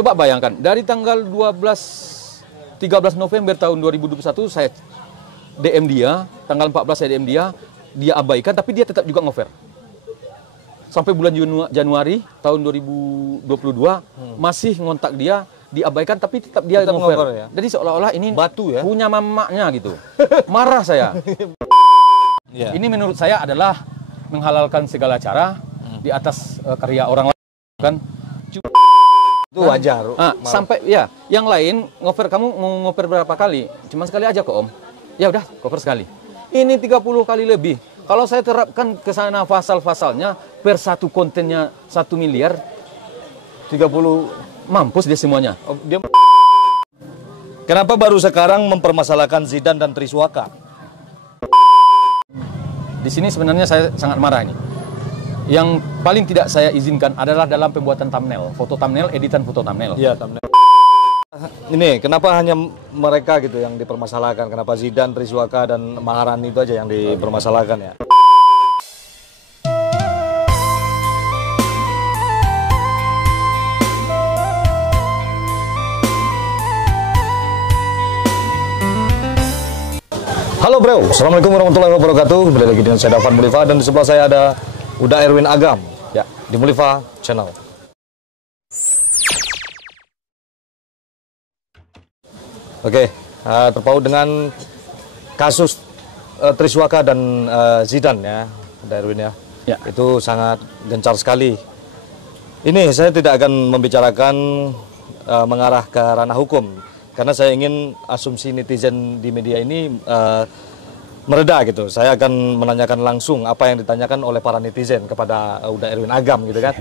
Coba bayangkan, dari tanggal 13 November tahun 2021 saya DM dia, tanggal 14 saya DM dia abaikan, tapi dia tetap juga ngover. Sampai bulan Januari tahun 2022 masih ngontak dia, diabaikan, tapi tetap dia ngover. Ya? Jadi seolah-olah ini batu ya, punya mamaknya gitu. Marah saya. Ya. Ini menurut saya adalah menghalalkan segala cara di atas karya orang lain, kan? Itu wajar. Sampai ya, yang lain ngover, kamu mau ngover berapa kali? Cuma sekali aja kok Om. Ya udah, cover sekali. Ini 30 kali lebih. Kalau saya terapkan ke sana pasal-pasalnya, per satu kontennya 1 miliar, 30 mampus dia semuanya. Kenapa baru sekarang mempermasalahkan Zidane dan Triswaka? Di sini sebenarnya saya sangat marah ini. Yang paling tidak saya izinkan adalah dalam pembuatan thumbnail, foto thumbnail, editan foto thumbnail. Iya, thumbnail. Ini kenapa hanya mereka gitu yang dipermasalahkan? Kenapa Zidane, Triswaka dan Maharani itu aja yang dipermasalahkan ya? Halo bro, assalamualaikum warahmatullahi wabarakatuh. Kembali lagi dengan saya Dafan Mulifa dan di sebelah saya ada Uda Erwin Agam ya di Mulifa Channel. Oke, terpaut dengan kasus Triswaka dan Zidane ya, Uda Erwin ya. Itu sangat gencar sekali. Ini saya tidak akan membicarakan mengarah ke ranah hukum. Karena saya ingin asumsi netizen di media ini mereda gitu. Saya akan menanyakan langsung apa yang ditanyakan oleh para netizen kepada Uda Erwin Agam gitu kan.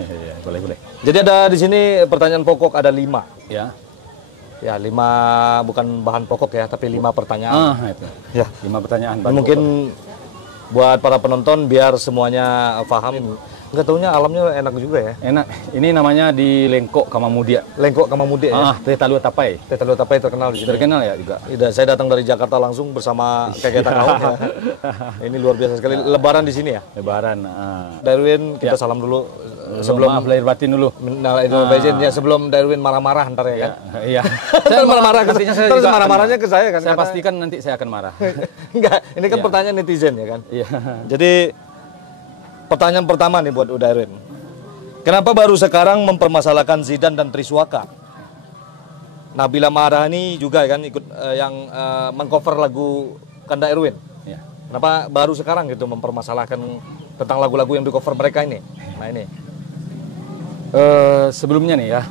Boleh. Jadi ada di sini pertanyaan pokok ada 5. Ya. Ya 5 bukan bahan pokok ya, tapi 5 pertanyaan. Itu. Ya 5 pertanyaan. Mungkin buat para penonton biar semuanya paham. Enggak taunya alamnya enak juga ya. Enak. Ini namanya di Lengkok Kamamudia. Lengkok Kamamudia ya. Teh Talua Tapai. Teh Talua Tapai terkenal di sini. Terkenal ya juga. Saya datang dari Jakarta langsung bersama kakek Takau. Ya. Ini luar biasa sekali. Lebaran di sini ya. Lebaran. Darwin kita salam dulu. Sebelum maaf lahir batin dulu. Ya sebelum Darwin marah-marah ntar ya kan. Iya. Saya marah-marah ke saya. Terus marah-marahnya ke saya kan. Saya pastikan nanti saya akan marah. Enggak, ini kan pertanyaan netizen ya kan. Iya. Jadi pertanyaan pertama nih buat Uda Erwin. Kenapa baru sekarang mempermasalahkan Zidane dan Triswaka? Nabila Maharani juga kan ikut yang mengcover lagu Kanda Erwin. Ya. Kenapa baru sekarang gitu mempermasalahkan tentang lagu-lagu yang di cover mereka ini? Nah ini. Sebelumnya nih ya,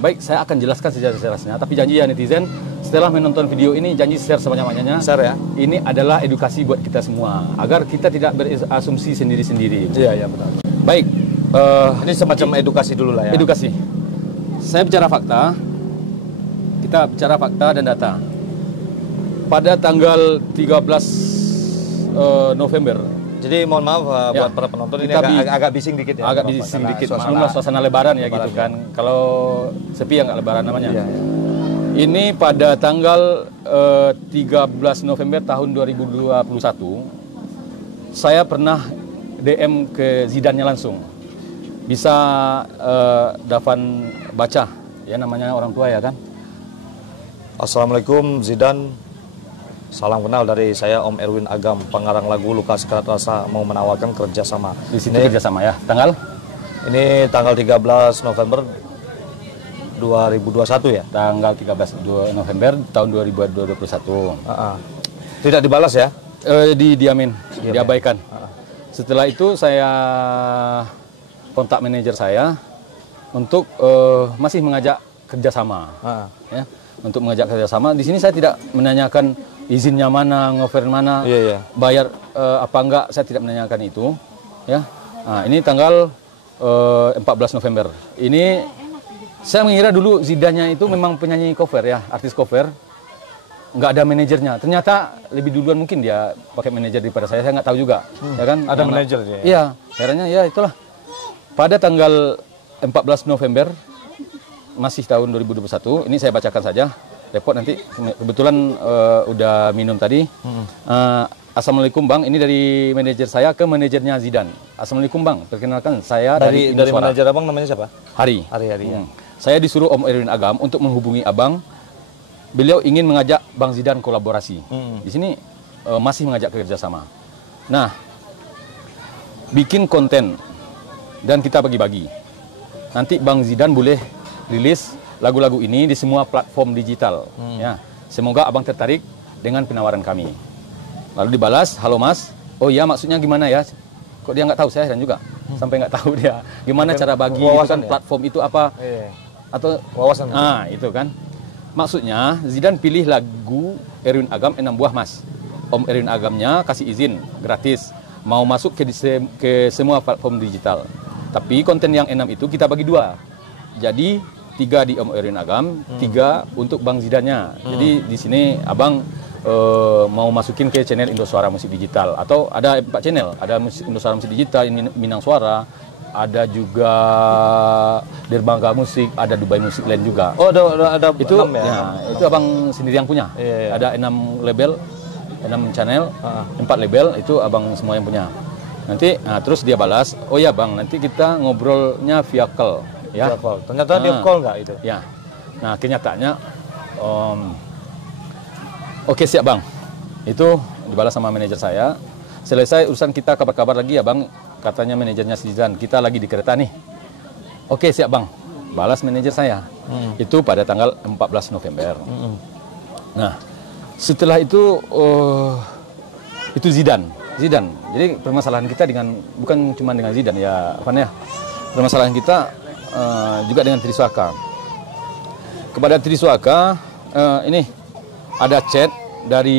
baik saya akan jelaskan sejelas-jelasnya. Tapi janji ya netizen, setelah menonton video ini janji share sebanyak-banyaknya. Share ya. Ini adalah edukasi buat kita semua agar kita tidak berasumsi sendiri-sendiri. Iya betul. Baik, ini semacam edukasi dulu lah ya. Edukasi. Saya bicara fakta. Kita bicara fakta dan data. Pada tanggal 13 November. Jadi mohon maaf buat para penonton ini agak bising dikit ya. Agak bising dikit. Maklumlah suasana lebaran ya gitu kan. Ya. Kalau sepi ya nggak lebaran namanya. Iya. Ini pada tanggal 13 November tahun 2021, saya pernah DM ke Zidane-nya langsung. Bisa Dafan baca, ya namanya orang tua ya kan. Assalamualaikum Zidane, salam kenal dari saya Om Erwin Agam, pengarang lagu Luka Sekarat Rasa, mau menawarkan kerjasama. Di situ kerjasama ya, tanggal? Ini tanggal 13 November 2021 ya? Tanggal 13 November tahun 2021. Tidak dibalas ya? Diamin, diabaikan. Setelah itu saya kontak manajer saya untuk masih mengajak kerjasama. Ya, untuk mengajak kerjasama. Di sini saya tidak menanyakan izinnya mana, ngover mana, bayar apa enggak, saya tidak menanyakan itu. Ya, nah, ini tanggal 14 November. Ini saya mengira dulu Zidane-nya itu memang penyanyi cover ya, artis cover. Nggak ada manajernya. Ternyata lebih duluan mungkin dia pakai manajer daripada saya nggak tahu juga. Ya kan? Ada manajernya. Iya, herannya ya itulah. Pada tanggal 14 November masih tahun 2021, ini saya bacakan saja. Repot nanti kebetulan udah minum tadi. Assalamualaikum Bang, ini dari manajer saya ke manajernya Zidane. Assalamualaikum Bang, perkenalkan saya dari manajer Abang namanya siapa? Hari. Hari ya. saya disuruh Om Erwin Agam untuk menghubungi Abang. Beliau ingin mengajak Bang Zidan kolaborasi. Di sini masih mengajak kerjasama. Nah, bikin konten dan kita bagi-bagi. Nanti Bang Zidan boleh rilis lagu-lagu ini di semua platform digital. Ya, semoga Abang tertarik dengan penawaran kami. Lalu dibalas, halo Mas. Oh iya, maksudnya gimana ya? Kok dia nggak tahu, saya heran juga. Sampai nggak tahu dia gimana cara bagi itu kan, platform itu apa. Atau wawasan. Itu kan. Maksudnya Zidan pilih lagu Erwin Agam 6 buah Mas. Om Erwin Agamnya kasih izin gratis mau masuk ke semua platform digital. Tapi konten yang 6 itu kita bagi 2. Jadi 3 di Om Erwin Agam, 3 untuk Bang Zidannya. Jadi di sini Abang mau masukin ke channel Indoswara Musik Digital, atau ada 4 channel, ada Indoswara Musik Digital, Minang Suara, ada juga Derbangga Musik, ada Dubai Musik lain juga. Oh, ada itu 6 ya? Ya, itu Abang sendiri yang punya. Ada 6 label, 6 channel, 4 label, itu Abang semua yang punya. Nanti, terus dia balas, oh ya Bang, nanti kita ngobrolnya via call. Ya. Ternyata dia call nggak itu? Ya. Nah, kenyataannya, oke siap Bang. Itu dibalas sama manajer saya. Selesai urusan kita kabar-kabar lagi ya Bang. Katanya manajernya Zidan, kita lagi di kereta nih. Oke siap Bang, balas manajer saya. Itu pada tanggal 14 November. Nah, setelah itu Zidan. Jadi permasalahan kita bukan cuma dengan Zidan ya, apa ya? Permasalahan kita juga dengan Triswaka. Kepada Triswaka ini ada chat dari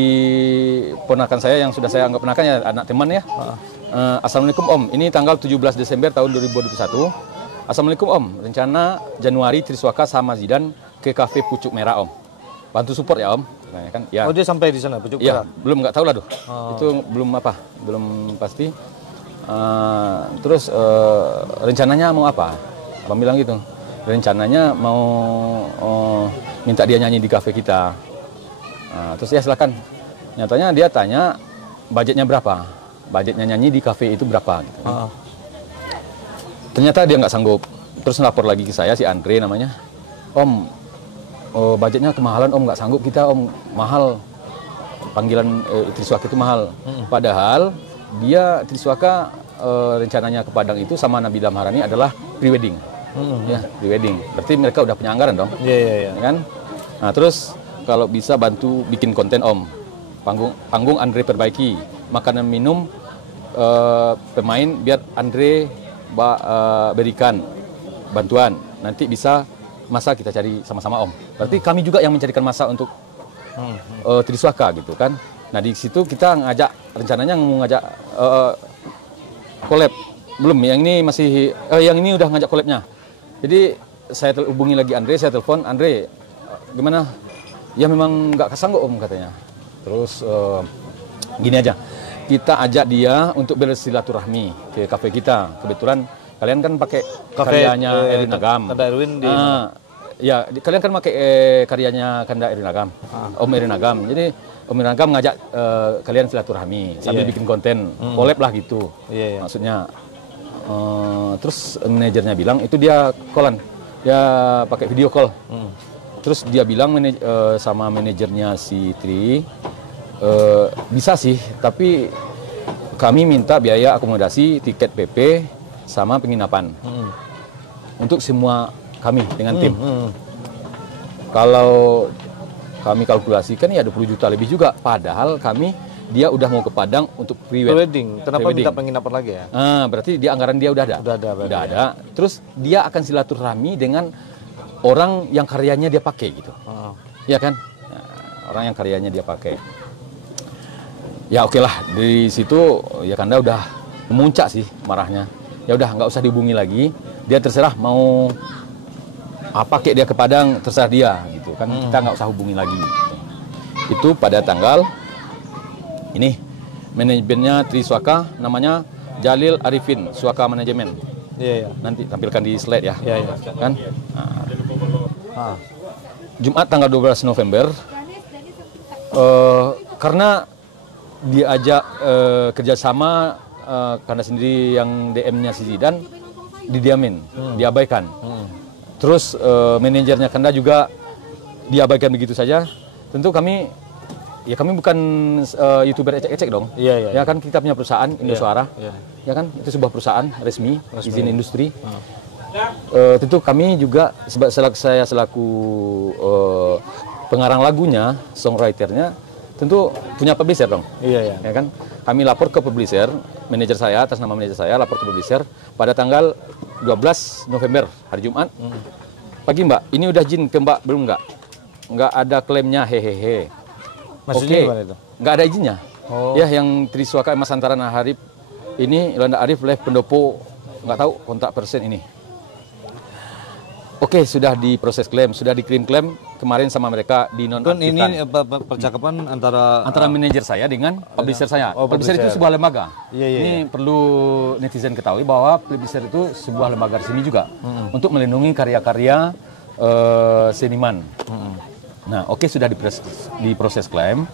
ponakan saya yang sudah saya anggap ponakan ya, anak teman ya. Assalamualaikum Om, ini tanggal 17 Desember tahun 2021. Assalamualaikum Om, rencana Januari Triswaka sama Zidan ke kafe Pucuk Merah Om. Bantu support ya Om. Nah, kan, ya. Oh dia sampai di sana Pucuk Merah? Belum, nggak tahu lah tuh. Itu belum pasti. Terus rencananya mau apa? Abang bilang gitu. Rencananya mau minta dia nyanyi di kafe kita. Terus ya silakan. Nyatanya dia tanya budgetnya berapa? Budgetnya nyanyi di kafe itu berapa? Gitu. Ternyata dia nggak sanggup. Terus lapor lagi ke saya, si Andre namanya. Om, budgetnya kemahalan Om, nggak sanggup kita Om, mahal. Panggilan Triswaka itu mahal. Padahal dia Triswaka rencananya ke Padang itu sama Nabila Maharani adalah pre-wedding. Ya, pre-wedding. Berarti mereka udah punya anggaran dong. Iya. Kan? Nah, terus kalau bisa bantu bikin konten Om. Panggung Andre perbaiki. Makanan minum pemain biar Andre berikan bantuan. Nanti bisa masa kita cari sama-sama Om. Berarti kami juga yang mencarikan masa untuk Triswaka gitu kan. Nah di situ kita rencananya mau ngajak collab. Belum, yang ini masih, yang ini udah ngajak collabnya. Jadi saya hubungi lagi Andre, saya telepon, Andre gimana? Ya memang nggak kesanggup Om katanya. Terus gini aja, kita ajak dia untuk bersilaturahmi ke kafe kita. Kebetulan kalian kan pakai karyanya Erwin Agam. Kanda Erwin di ya, kalian kan pakai karyanya Kanda Erwin Agam. Om Erwin Agam. Jadi Om Erwin Agam ngajak kalian silaturahmi sambil bikin konten, collab lah gitu. Maksudnya. Terus manajernya bilang itu dia callan, dia pakai video call. Terus dia bilang sama manajernya si Tri, bisa sih, tapi kami minta biaya akomodasi, tiket PP, sama penginapan untuk semua kami dengan tim. Kalau kami kalkulasikan ya 20 juta lebih juga, padahal dia udah mau ke Padang untuk pre-wedding. Kenapa minta penginapan lagi ya? Berarti di anggaran dia udah ada. Udah ada. Terus dia akan silaturahmi dengan orang yang karyanya dia pakai gitu. Iya kan? Orang yang karyanya dia pakai. Ya oke lah, dari situ ya Kanda udah memuncak sih marahnya. Ya udah nggak usah dihubungi lagi. Dia terserah mau pakai dia ke Padang, terserah dia gitu kan. Kita nggak usah hubungi lagi. Itu pada tanggal ini manajemennya Triswaka namanya Jalil Arifin, Swaka Manajemen. Iya. Nanti tampilkan di slide ya. Iya. Kan? Jumat tanggal 12 November. Karena diajak kerjasama karena sendiri yang DM-nya si Zidan didiamin, diabaikan. terus manajernya Kanda juga diabaikan begitu saja. Tentu kami bukan YouTuber ecek-ecek dong. Iya. Ya kan kita punya perusahaan Indosuara. Ya kan itu sebuah perusahaan resmi. Izin industri. Tentu kami juga saya selaku pengarang lagunya, songwriternya, tentu punya publisher dong. Iya. Ya kan? Kami lapor ke publisher, manajer saya, atas nama manajer saya lapor ke publisher pada tanggal 12 November, hari Jumat. Pagi Mbak, ini udah izin ke Mbak belum nggak? Nggak ada klaimnya, hehehe. Maksudnya gimana itu? Nggak ada izinnya. Ya, yang Triswaka Mas Antara Harif ini, Yolanda Arif oleh pendopo, nggak tahu kontak persen ini. Oke, sudah diproses klaim, sudah dikirim klaim kemarin sama mereka di nonaktifkan. Ini percakapan antara manajer saya dengan publisher saya. Publisher itu sebuah lembaga. Ini perlu netizen ketahui bahwa publisher itu sebuah lembaga resmi juga untuk melindungi karya-karya seniman. Nah, oke, sudah diproses klaim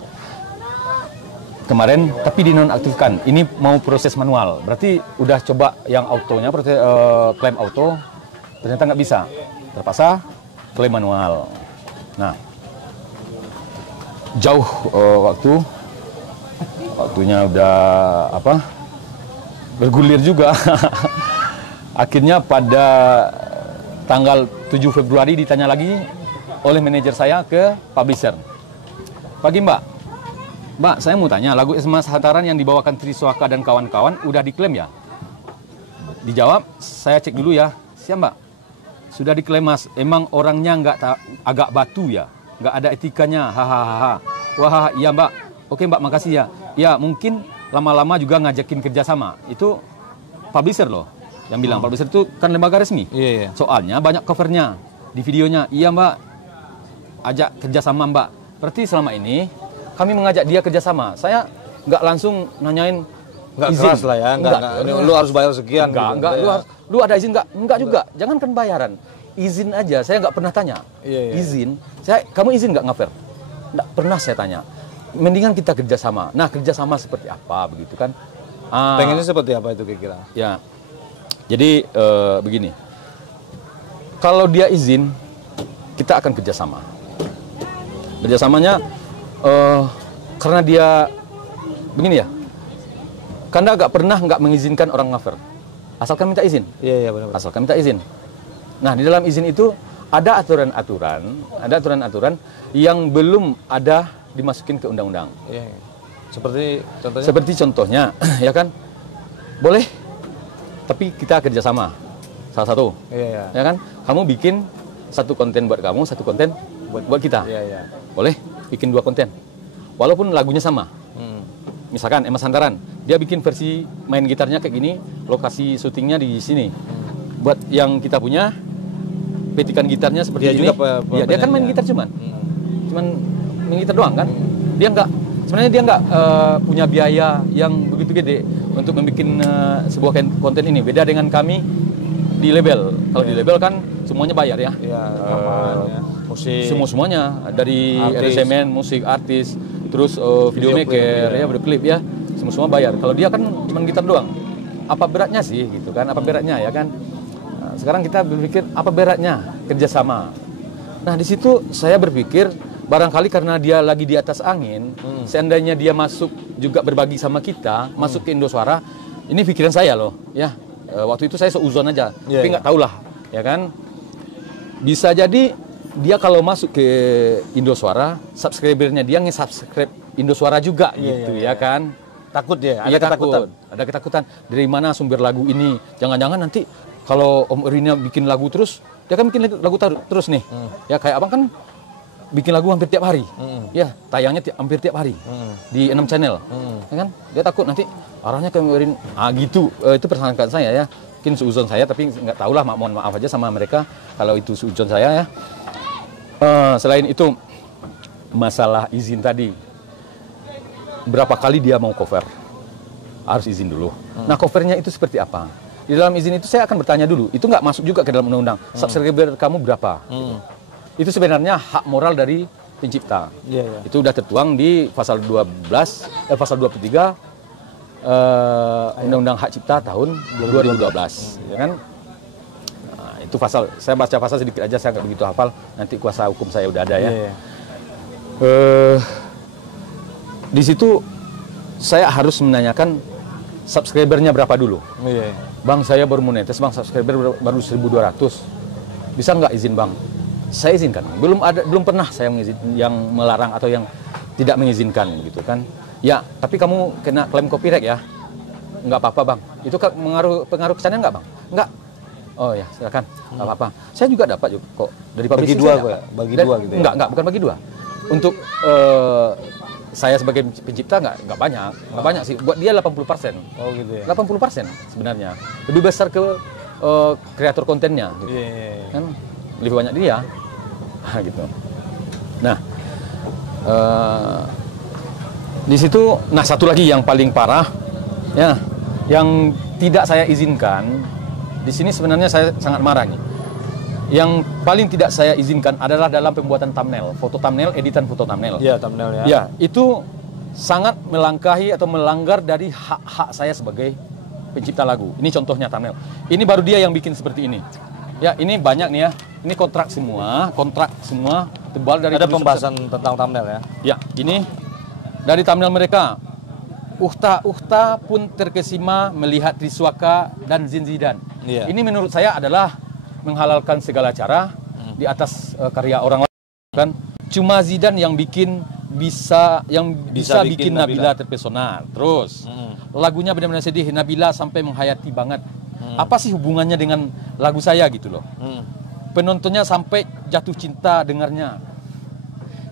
kemarin, tapi dinonaktifkan. Ini mau proses manual. Berarti udah coba yang autonya, klaim auto, ternyata nggak bisa. Terpaksa klaim manual. Nah, jauh waktunya udah bergulir juga. Akhirnya pada tanggal 7 Februari ditanya lagi oleh manajer saya ke publisher. Pagi Mbak, saya mau tanya, lagu Mas Hantaran yang dibawakan Triswaka dan kawan-kawan udah diklaim ya? Dijawab, saya cek dulu ya. Siap Mbak? Sudah diklaim Mas, emang orangnya agak batu ya? Nggak ada etikanya, hahaha. Wah, iya Mbak. Oke Mbak, makasih ya. Ya, mungkin lama-lama juga ngajakin kerjasama. Itu publisher loh. Yang bilang publisher itu kan lembaga resmi. Iya. Soalnya banyak covernya di videonya. Iya Mbak, ajak kerjasama Mbak. Berarti selama ini kami mengajak dia kerjasama. Saya nggak langsung nanyain nggak izin. Keras lah ya, lu harus bayar sekian. Enggak, lu ada izin nggak? Enggak juga. Jangankan bayaran, izin aja. Saya nggak pernah tanya. Iya. Izin, kamu izin nggak ngafer? Nggak pernah saya tanya. Mendingan kita kerjasama. Nah, kerjasama seperti apa begitu kan? Pengennya seperti apa itu kira-kira? Ya, jadi begini. Kalau dia izin, kita akan kerjasama. Kerjasamanya karena dia begini ya. Kanda nggak mengizinkan orang ngafer. Asalkan minta izin. Iya, benar. Asalkan minta izin. Nah, di dalam izin itu ada aturan-aturan yang belum ada dimasukin ke undang-undang. Iya. Seperti contohnya? Seperti contohnya, ya kan? Boleh, tapi kita kerjasama. Salah satu. Iya. Ya kan? Kamu bikin satu konten buat kamu, satu konten buat kita. Iya. Boleh bikin 2 konten. Walaupun lagunya sama. Misalkan Mas Hantaran, dia bikin versi main gitarnya kayak gini, lokasi syutingnya di sini. Buat yang kita punya, petikan gitarnya seperti ini. Dia kan main gitar cuman main gitar doang kan. Sebenarnya dia nggak punya biaya yang begitu gede untuk membuat sebuah konten ini. Beda dengan kami di label. Kalau di label kan semuanya bayar ya. Musik. Semuanya dari RSMN, musik, artis, terus video maker, ya, berklip ya, semua bayar. Kalau dia kan cuma gitar doang. Apa beratnya sih gitu kan? Apa beratnya ya kan? Nah, sekarang kita berpikir apa beratnya kerjasama. Nah, di situ saya berpikir barangkali karena dia lagi di atas angin, seandainya dia masuk juga berbagi sama kita, masuk ke Indosuara, ini pikiran saya loh, ya. Waktu itu saya seuzon aja, tapi nggak tahu lah, ya kan? Bisa jadi dia kalau masuk ke Indosuara, subscribernya dia nge-subscribe Indosuara juga gitu ya kan. Takut dia, ada ketakutan. Ada ketakutan. Dari mana sumber lagu ini? Jangan-jangan nanti kalau Om Erina bikin lagu terus, dia kan bikin lagu terus nih. Ya kayak Abang kan bikin lagu hampir tiap hari. Ya, tayangnya hampir tiap hari di 6 channel. Ya kan? Dia takut nanti arahnya ke Om Erina. Gitu. Itu persangkaan saya ya. Mungkin seuzon saya, tapi nggak tahulah, mohon maaf aja sama mereka kalau itu seuzon saya ya. Selain itu, masalah izin tadi, berapa kali dia mau cover, harus izin dulu. Nah, covernya itu seperti apa? Di dalam izin itu saya akan bertanya dulu, itu nggak masuk juga ke dalam undang-undang. Subscriber kamu berapa? Itu sebenarnya hak moral dari pencipta. Itu udah tertuang di pasal 23 Undang-Undang Hak Cipta tahun 2012, ya kan? Nah, itu pasal. Saya baca pasal sedikit aja, saya nggak begitu hafal. Nanti kuasa hukum saya udah ada ya. Di situ saya harus menanyakan subscribernya berapa dulu. Bang, saya baru monetis, Bang, subscriber baru 1.200. Bisa nggak izin, Bang? Saya izinkan. Belum pernah saya yang melarang atau yang tidak mengizinkan gitu kan. Ya, tapi kamu kena klaim copyright ya. Nggak apa-apa, Bang. Itu pengaruh ke sana nggak, Bang? Nggak. Oh ya, silakan. Nggak apa-apa. Saya juga dapat kok dari publishing. Bagi dua gitu ya? Enggak, bukan bagi dua. Untuk saya sebagai pencipta nggak banyak sih. Buat dia 80%. Oh gitu ya. 80% sebenarnya. Lebih besar ke kreator kontennya. Gitu. Kan lebih banyak dia. Gitu. Nah, di situ, nah satu lagi yang paling parah, ya, yang tidak saya izinkan. Di sini sebenarnya saya sangat marah nih. Yang paling tidak saya izinkan adalah dalam pembuatan thumbnail, foto thumbnail, editan foto thumbnail. Iya, thumbnail ya. Ya, itu sangat melangkahi atau melanggar dari hak-hak saya sebagai pencipta lagu. Ini contohnya thumbnail. Ini baru dia yang bikin seperti ini. Ya, ini banyak nih ya. Ini kontrak semua tebal dari. Ada pembahasan tentang thumbnail ya. Ya, ini dari thumbnail mereka. Uhta pun terkesima melihat Triswaka dan Zidan. Iya. Ini menurut saya adalah menghalalkan segala cara di atas karya orang lain kan. Cuma Zidan yang bisa bikin Nabila terpesona. Terus lagunya benar-benar sedih, Nabila sampai menghayati banget. Apa sih hubungannya dengan lagu saya gitu loh. Penontonnya sampai jatuh cinta dengarnya.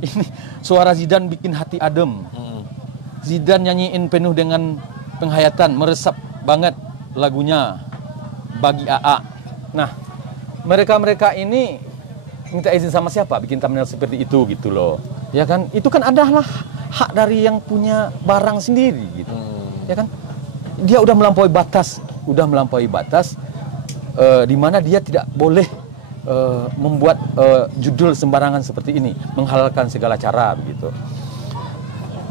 Ini suara Zidan bikin hati adem. Zidan nyanyiin penuh dengan penghayatan, meresap banget lagunya bagi AA. Nah, mereka ini minta izin sama siapa bikin thumbnail seperti itu gitu loh. Ya kan? Itu kan adalah hak dari yang punya barang sendiri gitu. Ya kan? Dia udah melampaui batas di mana dia tidak boleh membuat judul sembarangan seperti ini, menghalalkan segala cara begitu.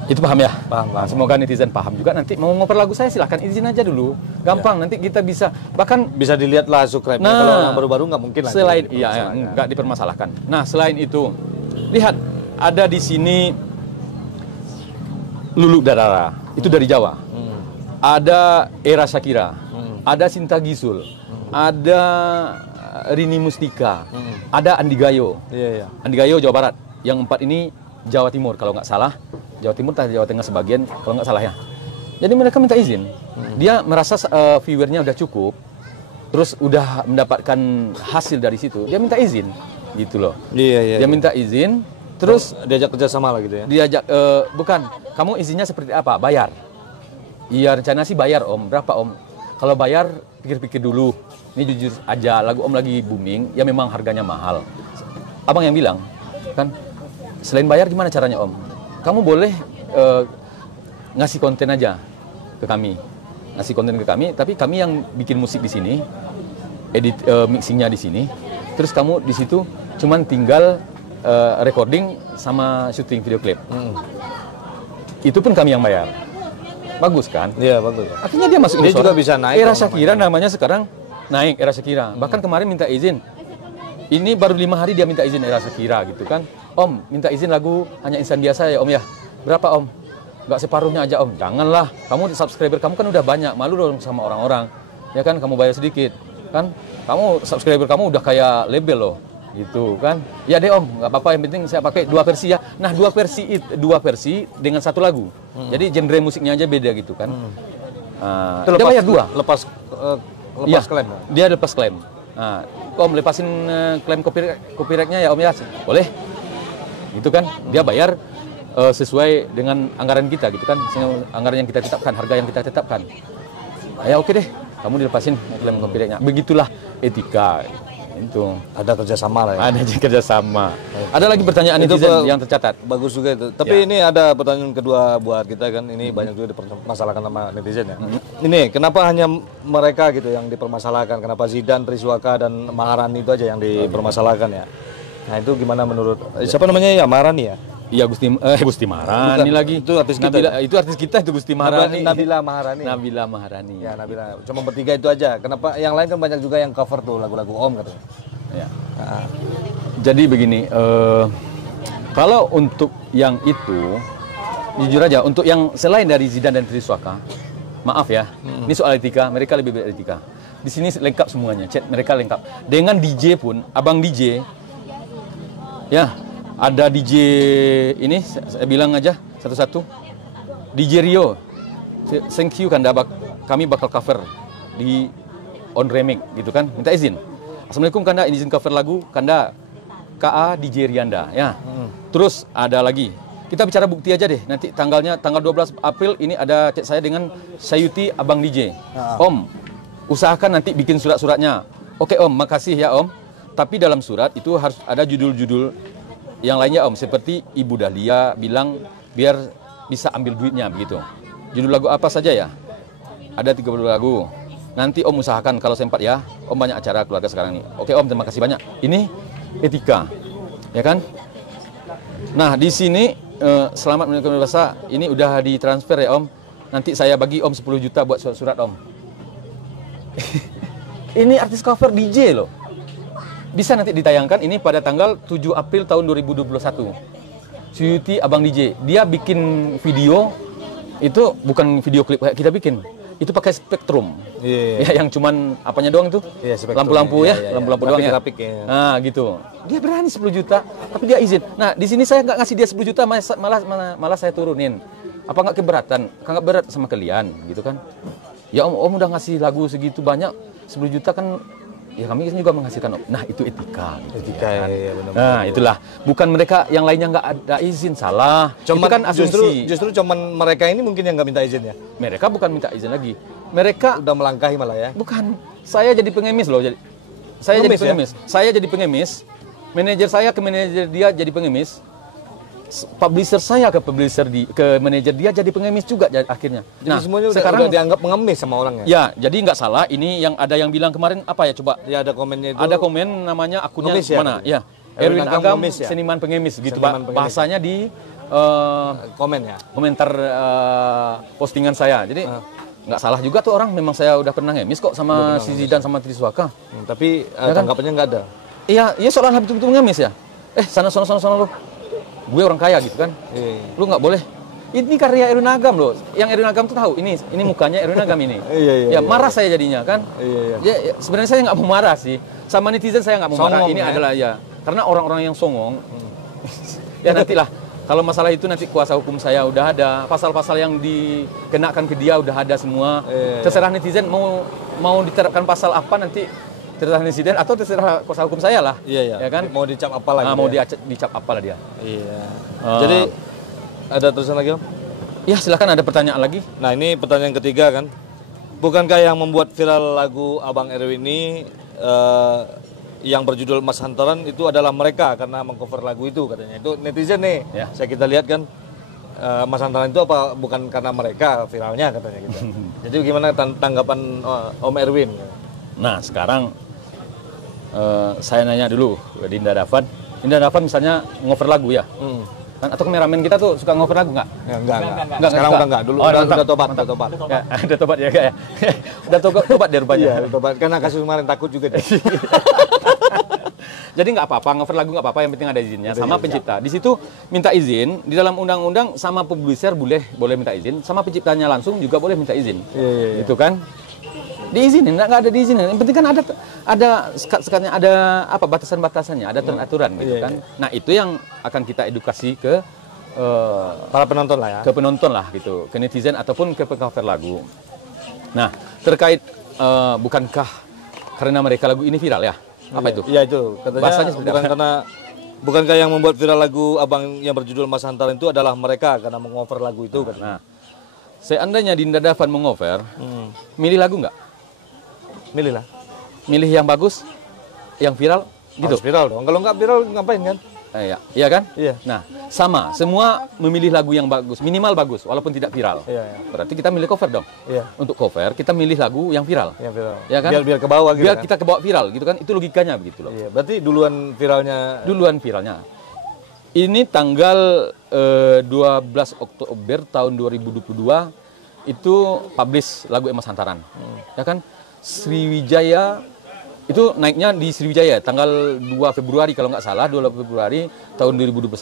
Itu paham ya? Paham. Semoga netizen paham juga. Nanti mau ngoper lagu saya silahkan izin aja dulu. Gampang, nanti kita bisa bahkan bisa dilihat lah subscribe-nya. Kalau yang baru-baru nggak mungkin lah. Selain nggak dipermasalahkan. Nah, selain itu, lihat ada di sini Lulu Darara, itu dari Jawa. Ada Era Shakira, ada Sinta Gisul, ada Rini Mustika, ada Andi Gayo. Andi Gayo Jawa Barat. Yang 4 ini Jawa Timur kalau nggak salah. Jawa Timur atau Jawa Tengah sebagian kalau nggak salah ya. Jadi mereka minta izin. Dia merasa viewernya udah cukup, terus udah mendapatkan hasil dari situ. Dia minta izin, gitu loh. Dia minta izin, terus diajak kerjasama lah gitu ya. Diajak bukan. Kamu izinnya seperti apa? Bayar. Iya, rencana sih bayar Om. Berapa Om? Kalau bayar pikir-pikir dulu. Ini jujur aja, lagu Om lagi booming, ya memang harganya mahal. Abang yang bilang, kan? Selain bayar gimana caranya Om? Kamu boleh ngasih konten aja ke kami, tapi kami yang bikin musik di sini, edit mixingnya di sini, terus kamu di situ cuman tinggal recording sama syuting video klip. Itu pun kami yang bayar. Bagus kan? Iya bagus. Akhirnya dia masuk. Dia juga bisa naik. Era Shakira namanya sekarang naik Era Shakira. Bahkan kemarin minta izin. Ini baru 5 hari dia minta izin Era Shakira gitu kan. Om, minta izin lagu Hanya Insan Biasa ya Om ya. Berapa Om? Nggak separuhnya aja Om. Janganlah. Kamu subscriber kamu kan udah banyak. Malu dong sama orang-orang. Ya kan, kamu bayar sedikit. Kan? Kamu subscriber kamu udah kayak label loh. Gitu kan. Ya deh Om, nggak apa-apa. Yang penting saya pakai 2 versi ya. Nah, 2 versi dengan 1 lagu. Jadi genre musiknya aja beda gitu kan. Dia bayar 2. Lepas klaim. Dia lepas klaim. Nah, Om lepasin klaim copyright-nya ya Om ya. Boleh. Gitu kan, dia bayar sesuai dengan anggaran kita gitu kan, anggaran yang kita tetapkan, harga yang kita tetapkan. Ya oke deh, kamu dilepasin klaim copyright-nya. Begitulah etika. Itu ada kerjasama lah ya. Ada kerjasama. Ada lagi pertanyaan netizen yang tercatat. Bagus juga itu. Tapi ini ada pertanyaan kedua buat kita kan. Ini banyak juga dipermasalahkan sama netizen ya. Ini kenapa hanya mereka gitu yang dipermasalahkan? Kenapa Zidan, Triswaka dan Maharani itu aja yang dipermasalahkan ya? Nah itu gimana menurut siapa namanya ya Maharani ya? Iya Gusti Maharani lagi. Itu artis kita. Itu artis kita itu Gusti Maharani. Nabila Maharani. Nabila Maharani. Ya Nabila. Cuma bertiga itu aja. Kenapa yang lain kan banyak juga yang cover tuh lagu-lagu Om katanya. Ya. Jadi begini, kalau untuk yang itu jujur aja, untuk yang selain dari Zidane dan Triswaka, maaf ya, ini soal etika, mereka lebih beretika. Di sini lengkap semuanya, chat mereka lengkap. Dengan DJ pun, abang DJ, ya ada DJ ini, saya bilang aja satu-satu, DJ Rio, thank you Kanda, kami bakal cover di On Remix gitu kan, minta izin. Assalamualaikum Kanda, izin cover lagu Kanda, KA DJ Rianda, ya. Terus ada lagi. Kita bicara bukti aja deh. Nanti tanggal 12 April ini ada chat saya dengan Sayuti Abang DJ. Om, usahakan nanti bikin surat-suratnya. Oke Om, makasih ya Om. Tapi dalam surat itu harus ada judul-judul yang lainnya Om. Seperti Ibu Dahlia bilang biar bisa ambil duitnya begitu. Judul lagu apa saja ya? Ada 30 lagu. Nanti Om usahakan kalau sempat ya. Om banyak acara keluarga sekarang ini. Oke Om, terima kasih banyak. Ini etika, ya kan? Nah di sini selamat menikmati bahasa ini udah ditransfer ya Om. Nanti saya bagi Om 10 juta buat surat Om. Ini artis cover DJ loh. Bisa nanti ditayangkan ini pada tanggal 7 April tahun 2021. Sayuti Abang DJ. Dia bikin video itu bukan video klip kayak kita bikin. Itu pakai spektrum, ya yang cuman apanya doang tuh, lampu-lampu ya, lampu-lampu doang ya. Nah gitu, dia berani 10 juta, tapi dia izin. Nah di sini saya nggak ngasih dia 10 juta, malah saya turunin. Apa nggak keberatan? Nggak berat sama kalian, gitu kan? Ya Om udah ngasih lagu segitu banyak, 10 juta kan, ya kami juga menghasilkan Om. Nah itu etika. Gitu, etika ya, kan? ya, benar. Nah itulah, bukan mereka yang lainnya nggak ada izin, salah. Cuman itu kan asumsi. Justru cuman mereka ini mungkin yang nggak minta izin ya. Mereka bukan minta izin lagi. Mereka udah melangkahi malah ya. Bukan. Saya jadi pengemis loh. Saya jadi pengemis. Ya? Saya jadi pengemis. Manajer saya ke manajer dia jadi pengemis. Publisher saya ke manajer dia jadi pengemis juga akhirnya. Nah, semuanya sekarang udah dianggap pengemis sama orang ya. Ya, jadi nggak salah. Ini yang ada yang bilang kemarin apa ya coba? Ya ada komennya itu. Ada komen namanya akunnya pengemis ya, mana? Ya. Erwin Agam ya? Seniman pengemis gitu Pak. Bahasanya di komen ya. Komentar postingan saya. Jadi nggak salah juga tuh orang, memang saya udah pernah ngemis kok sama si Zidane sama Triswaka. Tapi ya tanggapannya nggak ada. Iya soalnya betul-betul ngemis ya. Sana lu. Gue orang kaya gitu kan. Lu nggak boleh. Ini karya Erwin Agam loh. Yang Erwin Agam tuh tahu ini mukanya Erwin Agam ini. Ya marah saya jadinya kan. Ya, sebenarnya saya nggak mau marah sih. Sama netizen saya nggak mau marah. Ini adalah ya karena orang-orang yang songong. Ya nantilah. Kalau masalah itu nanti kuasa hukum saya udah ada, pasal-pasal yang dikenakan ke dia udah ada semua. Terserah netizen mau diterapkan pasal apa nanti, terserah netizen atau terserah kuasa hukum saya lah. Ya kan? Mau dicap apa lagi? Mau dicap apa lah dia. Jadi ada terusan lagi Om? Ya silakan, ada pertanyaan lagi. Nah ini pertanyaan ketiga kan. Bukankah yang membuat viral lagu Abang Erwin ini yang berjudul Mas Hantaran itu adalah mereka karena mengcover lagu itu katanya. Itu netizen nih. Ya. Saya kita lihat kan Mas Hantaran itu apa bukan karena mereka viralnya katanya gitu. Jadi gimana tanggapan Om Erwin? Nah sekarang saya nanya dulu ke Dinda Dafan. Dinda Dafan misalnya ngover lagu ya? Atau kameramen kita tuh suka ngover lagu nggak? Ya, enggak. Sekarang udah enggak. Dulu udah tobat. Ya, udah tobat ya kayak. Udah tobat dia rupanya. Iya, tobat. Karena kasus kemarin takut juga deh. Jadi nggak apa-apa, ngover lagu nggak apa-apa, yang penting ada izinnya. Sama pencipta. Di situ minta izin, di dalam undang-undang sama publisher boleh minta izin, sama penciptanya langsung juga boleh minta izin. Itu kan? Diizinin, nggak ada diizinin. Yang penting kan ada sekat-sekatnya, ada apa batasan-batasannya, ada aturan gitu kan. Nah itu yang akan kita edukasi ke para penonton lah ya. Ke penonton lah gitu, ke netizen ataupun ke pengcover lagu. Nah terkait bukankah karena mereka lagu ini viral ya? Apa itu? Iya itu. Katanya bukankah yang membuat viral lagu Abang yang berjudul Mas Hantaran itu adalah mereka karena mengover lagu itu kan? Nah, seandainya Dinda Dafan mengover, milih lagu nggak? Milih lah. Milih yang bagus, yang viral, gitu. Harus viral dong. Kalau nggak viral ngapain kan? Iya kan? Iya. Nah, sama. Semua memilih lagu yang bagus, minimal bagus, walaupun tidak viral. Iya. Berarti kita milih cover dong. Iya. Untuk cover, kita milih lagu yang viral. Yang viral. Ya kan? Biar ke bawah gitu. Biar kita ke bawah viral, gitu kan? Itu logikanya begitu loh. Iya. Berarti duluan viralnya. Ini tanggal 12 Oktober tahun 2022 itu publish lagu Emas Hantaran. Ya kan? Sriwijaya itu naiknya di Sriwijaya tanggal 2 Februari kalau nggak salah, 2 Februari tahun 2021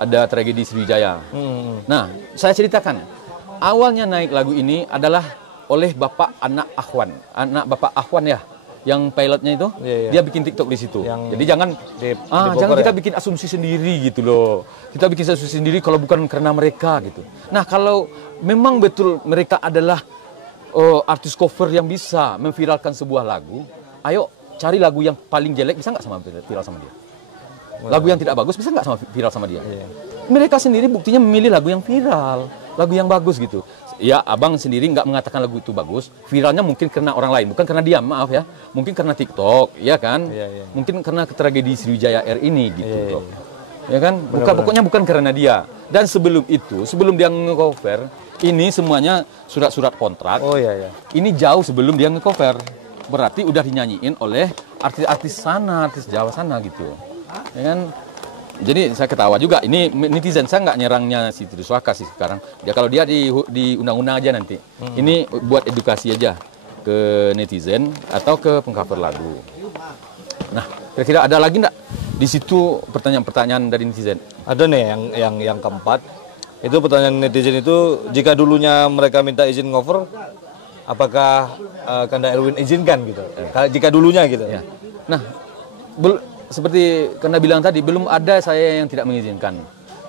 ada tragedi Sriwijaya. Nah, saya ceritakan. Awalnya naik lagu ini adalah oleh Bapak anak Bapak Ahwan ya, yang pilotnya itu, dia bikin TikTok di situ. Jadi jangan jangan kita bikin asumsi sendiri gitu loh. Kita bikin asumsi sendiri kalau bukan karena mereka gitu. Nah, kalau memang betul mereka adalah artis cover yang bisa memviralkan sebuah lagu, ayo cari lagu yang paling jelek, bisa nggak sama viral sama dia? Lagu yang tidak bagus bisa nggak sama viral sama dia? Mereka sendiri buktinya memilih lagu yang viral, lagu yang bagus gitu. Ya, abang sendiri nggak mengatakan lagu itu bagus, viralnya mungkin karena orang lain, bukan karena dia, maaf ya. Mungkin karena TikTok, ya kan? Mungkin karena tragedi Sriwijaya Air ini gitu loh. Ya kan? Pokoknya bukan karena dia. Dan sebelum itu, sebelum dia nge-cover, ini semuanya surat-surat kontrak. Ini jauh sebelum dia nge-cover. Berarti udah dinyanyiin oleh artis-artis sana, artis Jawa sana gitu. Ya kan? Jadi saya ketawa juga. Ini netizen, saya nggak nyerangnya si Triswaka sih sekarang. Dia kalau dia di undang-undang aja nanti. Ini buat edukasi aja ke netizen atau ke pengcover lagu. Nah, kira-kira ada lagi nggak di situ pertanyaan-pertanyaan dari netizen? Ada nih yang keempat. Itu pertanyaan netizen itu, jika dulunya mereka minta izin cover, apakah Kanda Erwin izinkan gitu? Jika dulunya gitu. Ya. Nah, seperti Kanda bilang tadi, belum ada saya yang tidak mengizinkan,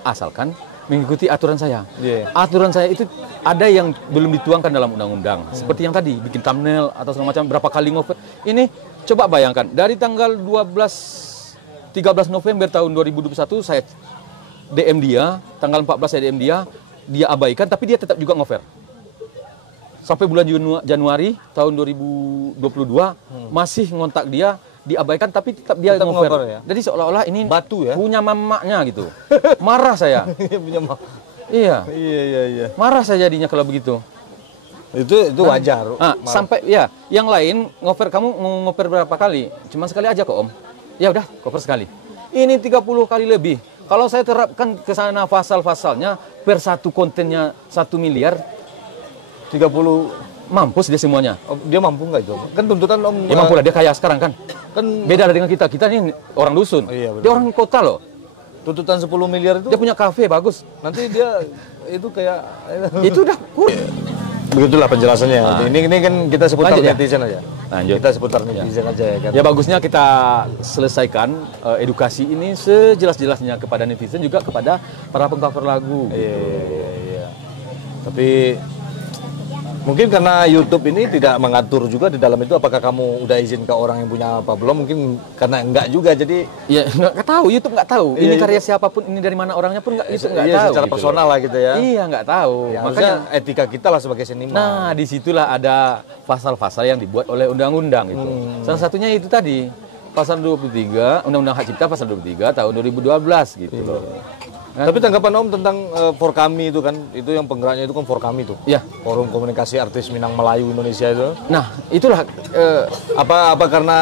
asalkan mengikuti aturan saya. Aturan saya itu ada yang belum dituangkan dalam undang-undang. Seperti yang tadi, bikin thumbnail atau segala macam, berapa kali ngover. Ini coba bayangkan, dari tanggal 13 November tahun 2021 saya DM dia, tanggal 14 saya DM dia abaikan, tapi dia tetap juga ngover. Sampai bulan Januari tahun 2022 masih ngontak dia, diabaikan tapi tetap dia ngover. Ya? Jadi seolah-olah ini batu ya, punya mamaknya gitu. Marah saya. Iya. Marah saya jadinya kalau begitu. Itu wajar. Sampai ya, yang lain ngover, kamu ngover berapa kali? Cuma sekali aja kok, Om. Ya udah, cover sekali. Ini 30 kali lebih. Kalau saya terapkan ke sana pasal-pasalnya, per satu kontennya 1 miliar, 30 mampus dia semuanya. Dia mampu nggak itu? Kan tuntutan Om. Ya mampu lah, dia kaya sekarang kan. Beda dengan kita. Kita ini orang dusun. Dia orang kota loh. Tuntutan 10 miliar itu. Dia punya kafe bagus. Nanti dia itu kayak itu udah begitulah penjelasannya. Ini kan kita seputar netizen aja. Lanjut. Kita seputar netizen aja ya kan. Ya bagusnya kita selesaikan edukasi ini sejelas-jelasnya kepada netizen, juga kepada para pengcover lagu. Iya. Tapi mungkin karena YouTube ini tidak mengatur juga di dalam itu, apakah kamu udah izin ke orang yang punya apa belum? Mungkin karena enggak juga, jadi ya nggak tahu, YouTube nggak tahu. Ini karya siapapun, ini dari mana orangnya pun nggak tahu. Secara gitu personal lah gitu ya. Iya, nggak tahu. Ya, makanya etika kita lah sebagai seniman. Nah, disitulah ada pasal-pasal yang dibuat oleh undang-undang itu. Salah satunya itu tadi pasal 23 Undang-Undang Hak Cipta pasal 23 tahun 2012 gitu loh. Tapi tanggapan Om tentang For Kami itu kan, itu yang penggeraknya itu kan For Kami tuh. Ya. Forum Komunikasi Artis Minang Melayu Indonesia itu. Nah, itulah apa karena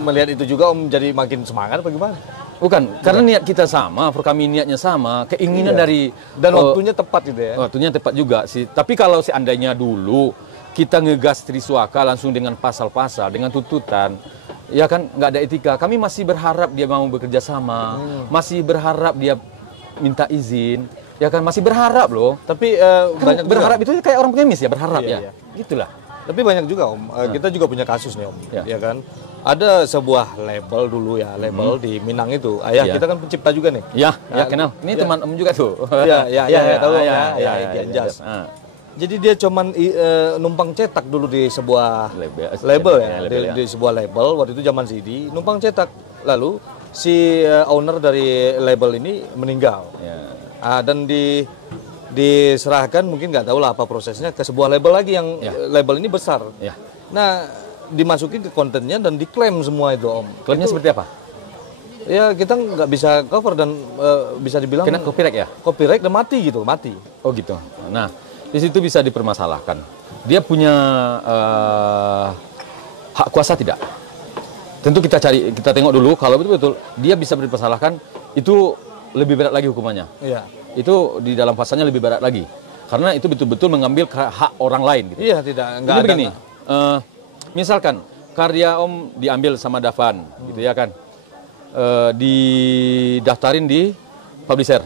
melihat itu juga Om jadi makin semangat apa gimana? Bukan, karena niat kita sama, For Kami niatnya sama, keinginan dari dan waktunya tepat gitu ya. Waktunya tepat juga sih. Tapi kalau seandainya dulu kita ngegas Triswaka langsung dengan pasal-pasal, dengan tuntutan, ya kan nggak ada etika. Kami masih berharap dia mau bekerja sama, masih berharap dia minta izin, ya kan, masih berharap loh. Tapi banyak berharap juga. Itu kayak orang pengemis ya, berharap ya. Gitulah. Tapi banyak juga Om, kita juga punya kasus nih Om, ya kan. Ada sebuah label dulu ya, label di Minang itu. Ayah kita kan pencipta juga nih. Ya kenal. Ini teman Om juga tuh. Iya, tahu ya, Jas. Jadi dia cuman numpang cetak dulu di sebuah label ya, di sebuah label waktu itu zaman CD, numpang cetak. Lalu si owner dari label ini meninggal. Dan diserahkan, mungkin nggak tahu lah apa prosesnya, ke sebuah label lagi yang label ini besar. Nah, dimasukin ke kontennya dan diklaim semua itu Om. Klaimnya seperti apa? Ya kita nggak bisa cover dan bisa dibilang kena copyright ya? Copyright dan mati. Oh gitu. Nah, di situ bisa dipermasalahkan. Dia punya hak kuasa tidak? Tentu kita tengok dulu, kalau betul-betul dia bisa dipermasalahkan, itu lebih berat lagi hukumannya. Iya. Itu di dalam pasalnya lebih berat lagi. Karena itu betul-betul mengambil hak orang lain. Gitu. Iya, tidak. Enggak ada. Begini, misalkan karya Om diambil sama Dafan, gitu ya kan, didaftarin di publisher.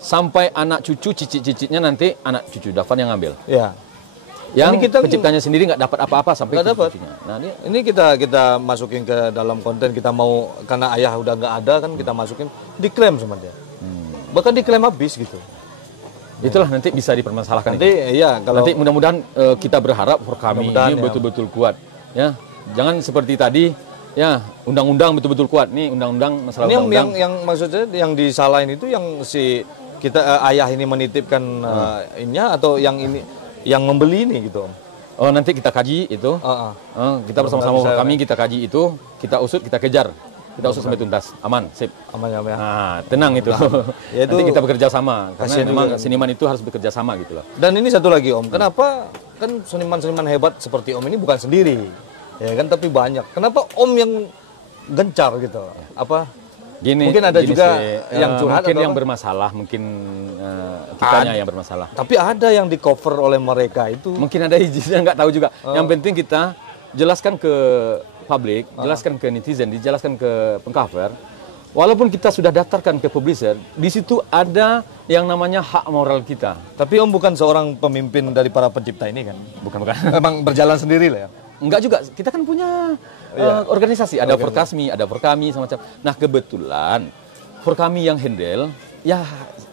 Sampai anak cucu, cicit-cicitnya nanti anak cucu Dafan yang ngambil. Iya. Yang penciptanya sendiri nggak dapat apa-apa sampai cucunya. Nah, ini kita masukin ke dalam konten, kita mau, karena ayah udah nggak ada kan, kita masukin, diklaim sama dia. Bahkan diklaim habis gitu. Itulah nanti bisa dipermasalahkan. Nanti iya, kalau nanti mudah-mudahan kita berharap for kami ini betul-betul kuat. Ya, jangan seperti tadi. Ya, undang-undang betul-betul kuat. Nih undang-undang masalah ini undang-undang. yang maksudnya yang disalahin itu yang si kita ayah ini menitipkan ininya, atau yang ini yang membeli ini gitu. Oh, nanti kita kaji itu. Kita bersama-sama kami kita kaji itu, kita usut, kita kejar. Kita usut sampai tuntas. Aman, sip. Aman ya. Nah, tenang itu. Ya, itu. Nanti kita bekerja sama karena memang seniman itu harus bekerja sama gitu loh. Dan ini satu lagi Om, kenapa kan seniman-seniman hebat seperti Om ini bukan sendiri. Ya kan, tapi banyak. Kenapa Om yang gencar gitu? Apa? Gini, mungkin ada juga yang curhat, mungkin yang bermasalah, mungkin kitanya yang bermasalah. Tapi ada yang di cover oleh mereka itu. Mungkin ada izinnya, nggak tahu juga. Yang penting kita jelaskan ke publik, jelaskan ke netizen, dijelaskan ke pengcover. Walaupun kita sudah daftarkan ke publisher, di situ ada yang namanya hak moral kita. Tapi Om bukan seorang pemimpin dari para pencipta ini kan? Bukan. Emang berjalan sendiri lah ya? Enggak juga, kita kan punya organisasi, ada Forkasmi, ada Forkami, semacam. Nah kebetulan Forkami yang handle, ya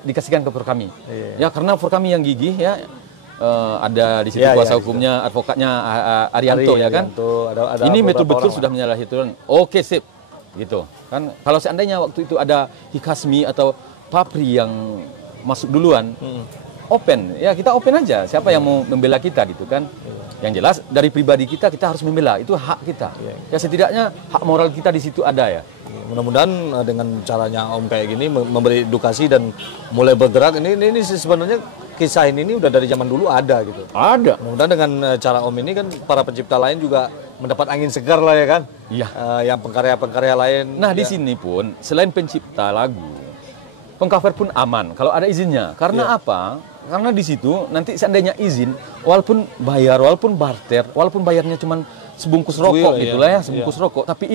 dikasihkan ke Forkami. Ya karena Forkami yang gigih ya, ada di situ kuasa hukumnya, advokatnya Arianto ya kan. Ada ini betul-betul sudah menyalahi aturan. Oke sip, gitu kan. Kalau seandainya waktu itu ada Hikasmi atau Papri yang masuk duluan, open, ya kita open aja. Siapa yang mau membela kita gitu kan? Yang jelas dari pribadi kita harus membela, itu hak kita. Ya setidaknya hak moral kita di situ ada ya. Mudah-mudahan dengan caranya Om kayak gini memberi edukasi dan mulai bergerak. Ini sebenarnya kisah ini udah dari zaman dulu ada gitu. Ada. Mudah-mudahan dengan cara Om ini kan para pencipta lain juga mendapat angin segar lah ya kan. Iya. Yang pengkarya-pengkarya lain. Nah di sini pun selain pencipta lagu, pengcover pun aman kalau ada izinnya. Karena apa? Karena di situ nanti seandainya izin, walaupun bayar, walaupun barter, walaupun bayarnya cuma sebungkus rokok gitulah ya, sebungkus rokok, tapi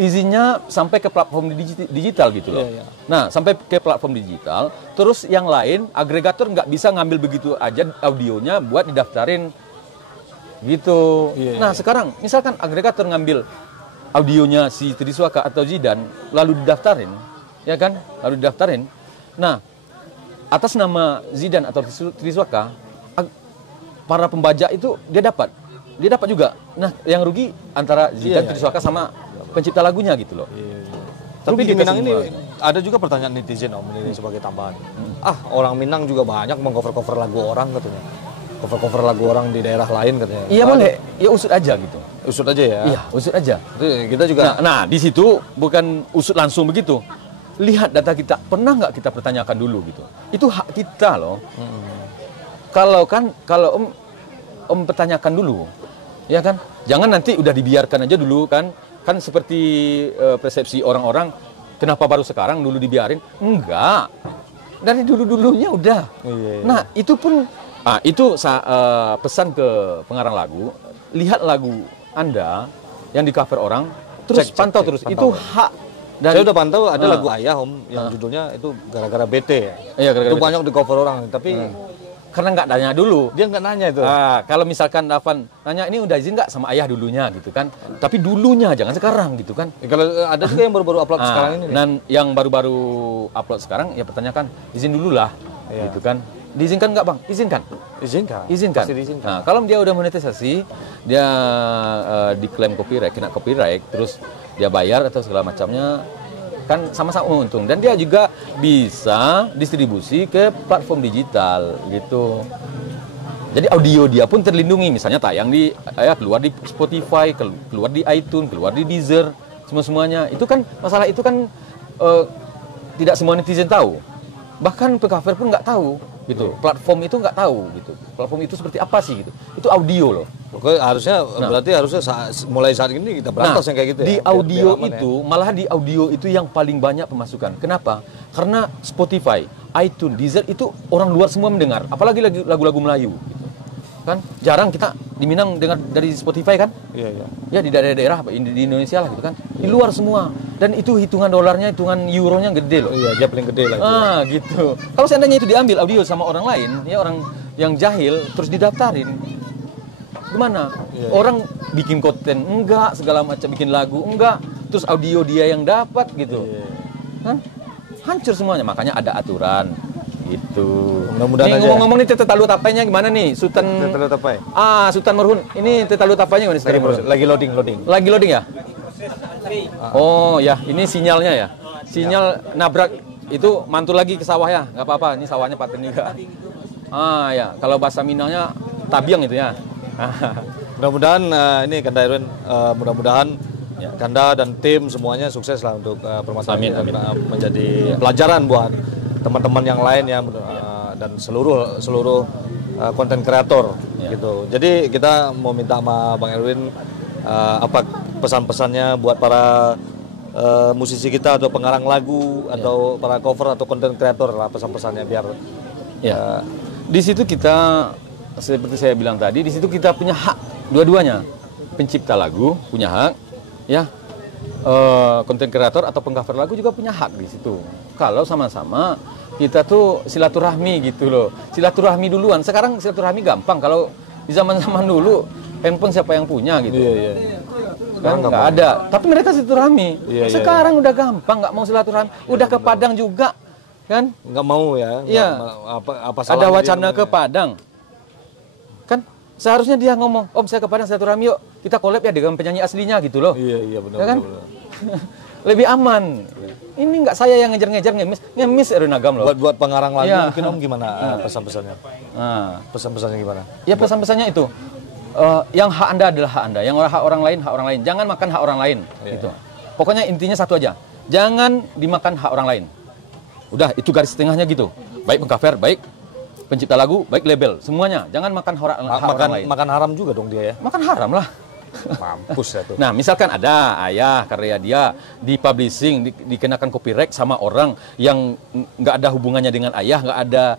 izinnya sampai ke platform digital gitu loh. Nah, sampai ke platform digital, terus yang lain agregator nggak bisa ngambil begitu aja audionya buat didaftarin gitu. Nah, sekarang misalkan agregator ngambil audionya si Triswaka atau Zidan lalu didaftarin, ya kan? Lalu didaftarin. Nah, atas nama Zidan atau Triswaka, para pembajak itu dia dapat juga. Nah, yang rugi antara Zidan, Triswaka sama pencipta lagunya gitu loh. Tapi di Minang ini ada juga pertanyaan netizen Om ini sebagai tambahan. Orang Minang juga banyak mengcover-cover lagu orang katanya. Cover-cover lagu orang di daerah lain katanya. Iya boleh, ya usut aja gitu. Usut aja ya. Iya, usut aja. Kita juga. Nah, di situ bukan usut langsung begitu. Lihat data kita, pernah nggak kita pertanyakan dulu gitu. Itu hak kita loh. Kalau Om pertanyakan dulu, ya kan? Jangan nanti udah dibiarkan aja dulu kan? Kan seperti persepsi orang-orang, kenapa baru sekarang dulu dibiarin? Enggak, dari dulunya udah. Nah itu pun, itu pesan ke pengarang lagu, lihat lagu Anda yang di cover orang, terus pantau terus. Itu hak. Saya udah pantau ada lagu Ayah Om yang judulnya itu gara-gara bete ya. Iya, gara-gara itu banyak di cover orang, tapi karena nggak nanya dulu. Dia nggak nanya itu. Kalau misalkan Dafan nanya ini udah izin nggak sama Ayah dulunya gitu kan. Tapi dulunya jangan sekarang gitu kan. Kalau ada juga yang baru-baru upload sekarang ini. Dan yang baru-baru upload sekarang ya pertanyakan izin dulu lah gitu kan. Diizinkan nggak Bang? Izinkan. Pasti diizinkan. Nah, kalau dia udah monetisasi, dia diklaim copyright, kena copyright, terus dia bayar atau segala macamnya, kan sama-sama untung. Dan dia juga bisa distribusi ke platform digital gitu. Jadi audio dia pun terlindungi, misalnya tayang di keluar di Spotify, keluar di iTunes, keluar di Deezer, semuanya. Itu kan masalah itu kan tidak semua netizen tahu. Bahkan pengcover pun nggak tahu gitu. Platform itu nggak tahu gitu. Platform itu seperti apa sih gitu. Itu audio loh. Oke, berarti harusnya mulai saat ini kita berantas yang kayak gitu ya. Di audio itu, malah di audio itu yang paling banyak pemasukan. Kenapa? Karena Spotify, iTunes, Deezer itu orang luar semua mendengar, apalagi lagu-lagu Melayu gitu. Kan jarang kita di Minang dengar dari Spotify kan? Iya. Ya di daerah-daerah di Indonesia lah gitu kan. Di luar semua. Dan itu hitungan dolarnya, hitungan euronya gede loh. Iya, dia paling gede lah. Gitu. Kalau seandainya itu diambil audio sama orang lain, ya orang yang jahil terus didaftarin. Gimana? Iya. Orang bikin konten enggak, segala macam bikin lagu enggak, terus audio dia yang dapat gitu. Iya. Kan? Hancur semuanya, makanya ada aturan. Gitu. Mudah-mudahan nih ngomong-ngomong nih Teta Lut Tapainya gimana nih? Sultan Tapai. Sultan Marhun. Ini Teta Lut Tapainya gimana sekarang? Lagi loading. Lagi loading ya? Oh ya, ini sinyalnya ya. Sinyal nabrak itu mantul lagi ke sawah ya. Nggak apa-apa, ini sawahnya paten juga. Ya, kalau bahasa Minangnya tabiang itu ya. Mudah-mudahan ini Kanda Erwin, mudah-mudahan Kanda dan tim semuanya sukses lah untuk permasalahan ini. Menjadi pelajaran buat teman-teman yang lain ya, dan seluruh konten kreator gitu. Jadi kita mau minta sama Bang Erwin apa pesan-pesannya buat para musisi kita atau pengarang lagu atau para cover atau konten kreator lah, pesan-pesannya biar di situ kita seperti saya bilang tadi, di situ kita punya hak dua-duanya. Pencipta lagu punya hak, ya. Konten kreator atau pengcover lagu juga punya hak di situ. Kalau sama-sama kita tuh silaturahmi gitu loh. Silaturahmi duluan. Sekarang silaturahmi gampang. Kalau di zaman-zaman dulu handphone siapa yang punya gitu. Iya. Kan nggak ada. Tapi mereka silaturahmi. Sekarang udah gampang, nggak mau silaturahmi. Udah ke Padang juga, kan? Nggak mau ya. Iya. Apa ada wacana ke Padang. Kan seharusnya dia ngomong, Om saya ke Padang silaturahmi yuk. Kita collab ya dengan penyanyi aslinya gitu loh. Iya benar. Ya kan? Lebih aman. Ini nggak saya yang ngejar-ngejar ngemis Erwin Agam loh. Buat pengarang lagu mungkin Om gimana pesan-pesannya? Pesan-pesannya gimana? Ya pesan-pesannya itu yang hak Anda adalah hak Anda, yang hak orang lain hak orang lain. Jangan makan hak orang lain gitu. Pokoknya intinya satu aja. Jangan dimakan hak orang lain. Udah, itu garis tengahnya gitu. Baik pengcover, baik pencipta lagu, baik label, semuanya. Jangan makan hak orang lain. Makan haram juga dong dia ya? Makan haram lah. Mampus ya tuh. Nah, misalkan ada ayah karya dia di-publishing, dikenakan copyright sama orang yang nggak ada hubungannya dengan ayah, nggak ada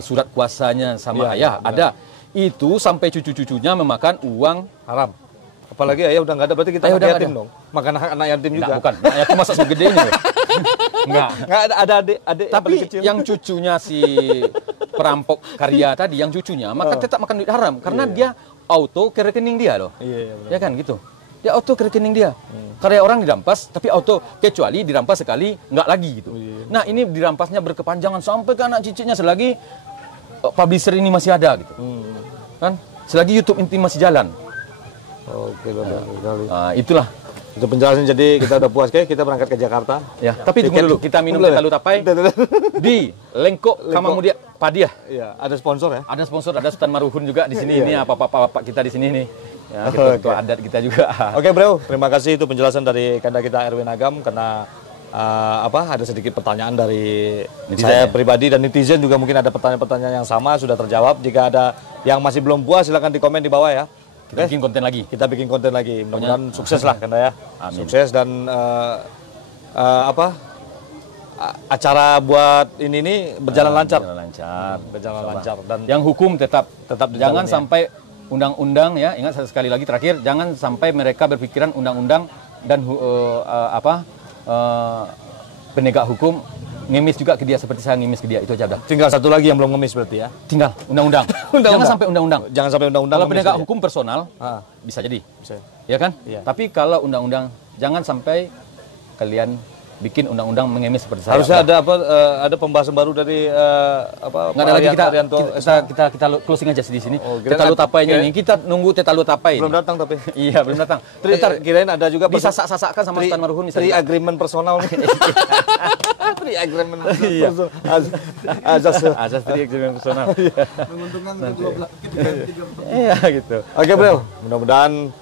surat kuasanya sama ayah, ada. Itu sampai cucu-cucunya memakan uang haram. Apalagi ayah udah nggak ada, berarti kita anak yatim dong. Makan anak yatim juga. Bukan, anak yatim masa segede ini loh. Nggak ada adik tapi yang cucunya si perampok karya tadi, yang cucunya maka tetap makan duit haram karena dia auto ke rekening dia loh. Iya, ya kan gitu. Dia auto ke rekening dia. Karya orang dirampas tapi auto, kecuali dirampas sekali nggak lagi gitu. Nah, ini dirampasnya berkepanjangan sampai ke anak cicitnya selagi publisher ini masih ada gitu. Kan? Selagi YouTube ini masih jalan. Oke, bagus sekali. Nah, itulah. Itu penjelasan, jadi kita udah puas, kita berangkat ke Jakarta. Ya, tapi tunggu dulu, kita minum Teta Lut Tapai di Lengkok Kamangmudia Padiah. Iya, ada sponsor ya? Ada sponsor, ada Sultan Marhun juga di sini. Ini apa-apa kita di sini nih. Ya, ketua adat kita juga. Oke, Bro, terima kasih itu penjelasan dari Kanda kita Erwin Agam, karena ada sedikit pertanyaan dari saya pribadi dan netizen juga mungkin ada pertanyaan-pertanyaan yang sama sudah terjawab. Jika ada yang masih belum puas silakan di komen di bawah ya. Kita bikin konten lagi. Kita bikin konten lagi. Mudah-mudahan sukses lah Kanda ya. Amin. Sukses dan acara buat ini berjalan lancar. Berjalan lancar. Dan yang hukum tetap jangan ya. sampai undang-undang ya. Ingat sekali lagi terakhir, jangan sampai mereka berpikiran undang-undang dan penegak hukum ngemis juga ke dia seperti saya ngemis ke dia. Itu aja udah. Tinggal satu lagi yang belum ngemis berarti ya. Tinggal undang-undang. Jangan sampai undang-undang. Jangan sampai undang-undang. Kalau penegak hukum personal bisa jadi. Bisa. Ya kan? Iya. Tapi kalau undang-undang jangan sampai kalian bikin undang-undang mengemis seperti saya. Harusnya ada pembahasan baru dari nggak ada lagi, kita closing aja di sini. Teta Lut Tapainya ini kita nunggu Teta Lut Tapai. Belum datang tapi. Iya, belum datang. Kirain ada juga disasak-sasakkan sama Sultan Marhun misalnya. Agreement personal. Agreement. Iya. Azas agreement personal. Menguntungkan kedua belah. Iya gitu. Oke, Bro. Mudah-mudahan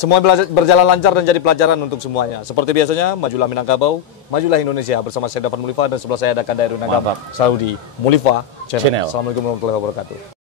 semua berjalan lancar dan jadi pelajaran untuk semuanya. Seperti biasanya, majulah Minangkabau, majulah Indonesia. Bersama saya Davan Mulifa dan sebelah saya ada Kanda Erwin Agam. Selalu di Mulifa Channel. Assalamualaikum warahmatullahi wabarakatuh.